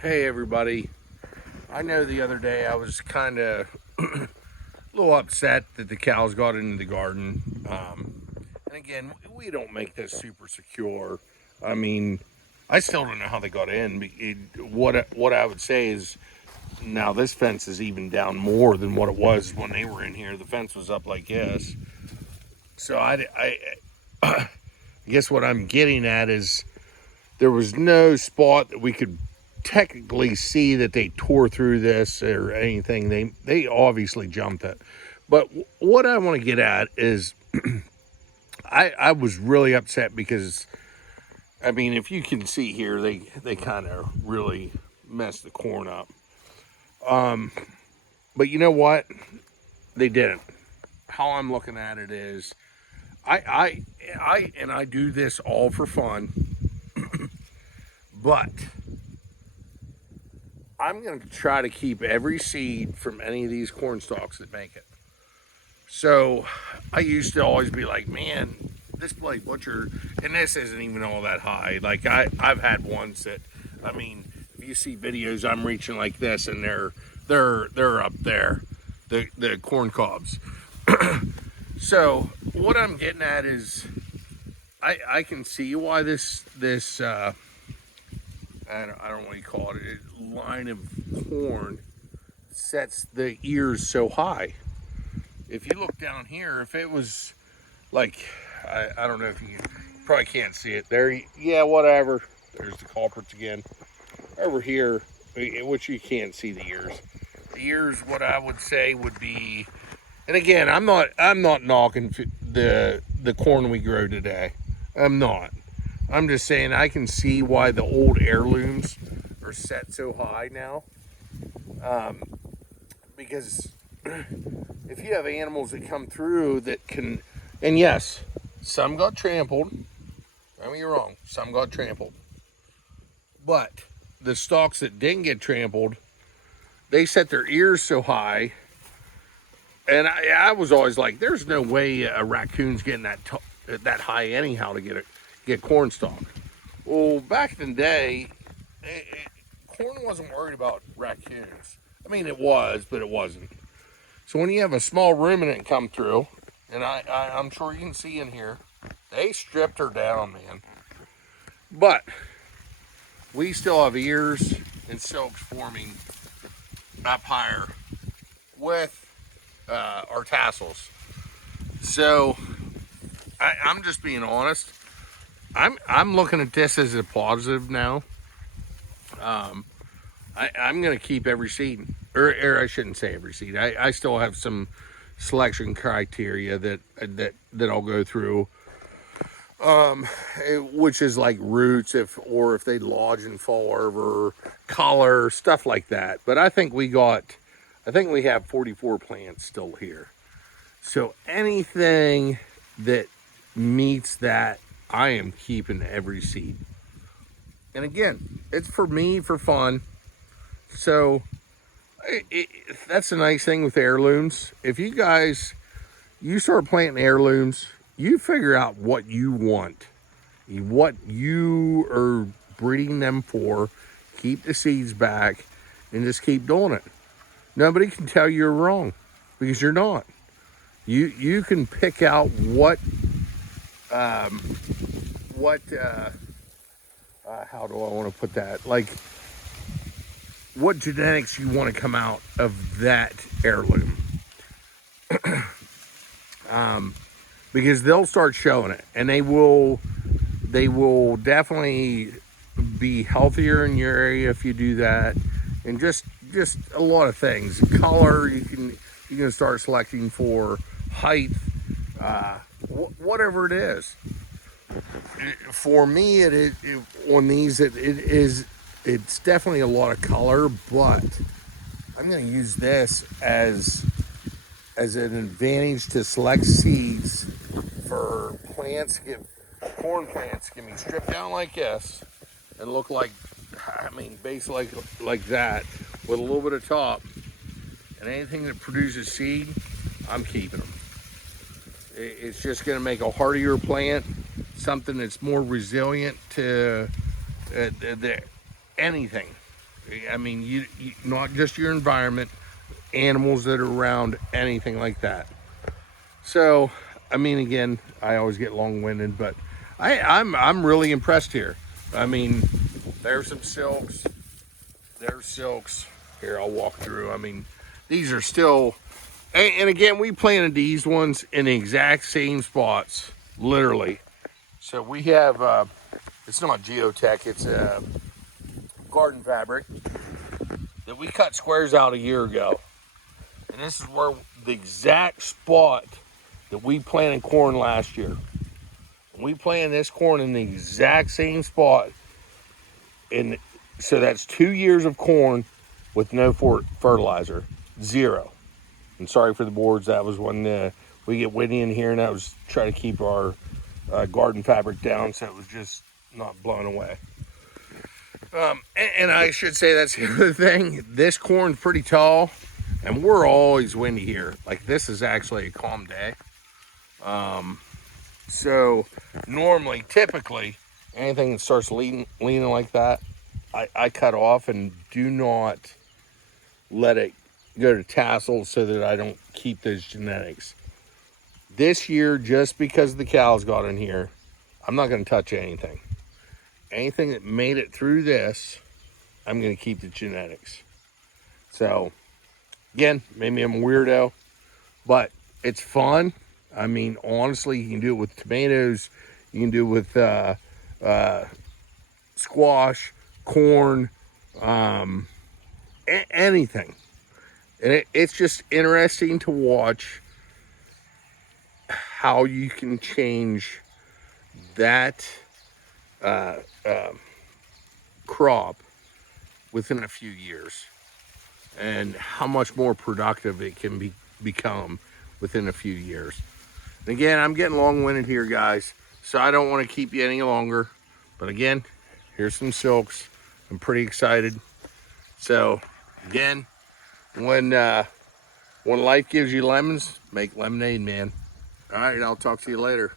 Hey everybody, I know the other day I was kind of a little upset that the cows got into the garden. And again, we don't make this super secure. I mean, I still don't know how they got in. What I would say is now this fence is even down more than what it was when they were in here. The fence was up like this. So I guess what I'm getting at is there was no spot that we could technically see that they tore through this or anything. They obviously jumped it. But what I want to get at is I was really upset because I mean if you can see here they kind of really messed the corn up. But you know what? They didn't. How I'm looking at it is I do this all for fun, but I'm going to try to keep every seed from any of these corn stalks that make it. So I used to always be like, man, this Blade Butcher, and this isn't even all that high. Like I've had ones that, I mean, if you see videos, I'm reaching like this, and they're up there, the corn cobs. So what I'm getting at is, I can see why this I don't know what you call it, a line of corn sets the ears so high. If you look down here, if it was like, I don't know if you probably can't see it there. Yeah, whatever. There's the culprits again. Over here, which you can't see the ears. The ears, what I would say would be, and again, I'm not knocking the corn we grow today. I'm not. I'm just saying I can see why the old heirlooms are set so high now. Because if you have animals that come through that can, and yes, some got trampled. Don't get me wrong, some got trampled. But the stalks that didn't get trampled, they set their ears so high. And I was always like, there's no way a raccoon's getting that high anyhow to get corn stalk. Well, back in the day, corn wasn't worried about raccoons. I mean, it was, but it wasn't. So when you have a small ruminant come through, and I'm sure you can see in here, they stripped her down, man. But we still have ears and silks forming up higher with our tassels. So I'm just being honest. I'm looking at this as a positive now. I'm going to keep every seed, or I shouldn't say every seed. I still have some selection criteria that I'll go through, which is like roots, if they lodge and fall over, color, stuff like that. But I think we have 44 plants still here. So anything that meets that, I am keeping every seed. And again, it's for me, for fun. So that's the nice thing with heirlooms. If you start planting heirlooms, you figure out what you want, what you are breeding them for, keep the seeds back, and just keep doing it. Nobody can tell you're wrong because you're not. You can pick out what how do I want to put that? Like what genetics you want to come out of that heirloom. Because they'll start showing it, and they will definitely be healthier in your area if you do that, and just a lot of things. Color, you can start selecting for height, whatever it is. For me, on these it's definitely a lot of color, but I'm going to use this as an advantage to select seeds for corn plants can be stripped down like this and look like, basically like that with a little bit of top. And anything that produces seed, I'm keeping them. It's just going to make a hardier plant, something that's more resilient to anything. I mean, you not just your environment, animals that are around, anything like that. So, I mean, again, I always get long-winded, but I'm really impressed here. I mean, there's some silks. There's silks. Here, I'll walk through. I mean, these are still, and again, we planted these ones in the exact same spots, literally. So we have, it's not geotech, it's garden fabric that we cut squares out a year ago. And this is where the exact spot that we planted corn last year. And we planted this corn in the exact same spot. And so that's 2 years of corn with no fertilizer, zero. And sorry for the boards. That was when we get windy in here, and that was trying to keep our garden fabric down so it was just not blown away. And I should say that's the other thing. This corn's pretty tall, and we're always windy here. Like, this is actually a calm day. So normally, typically, anything that starts leaning like that, I cut off and do not let it go to tassels so that I don't keep those genetics. This year, just because the cows got in here, I'm not going to touch anything. Anything that made it through this, I'm going to keep the genetics. So, again, maybe I'm a weirdo, but it's fun. I mean, honestly, you can do it with tomatoes. You can do it with squash, corn, anything. And it's just interesting to watch how you can change that crop within a few years, and how much more productive it can become within a few years. And again, I'm getting long-winded here, guys, so I don't want to keep you any longer. But again, here's some silks. I'm pretty excited. So again, when life gives you lemons, make lemonade, man. All right, I'll talk to you later.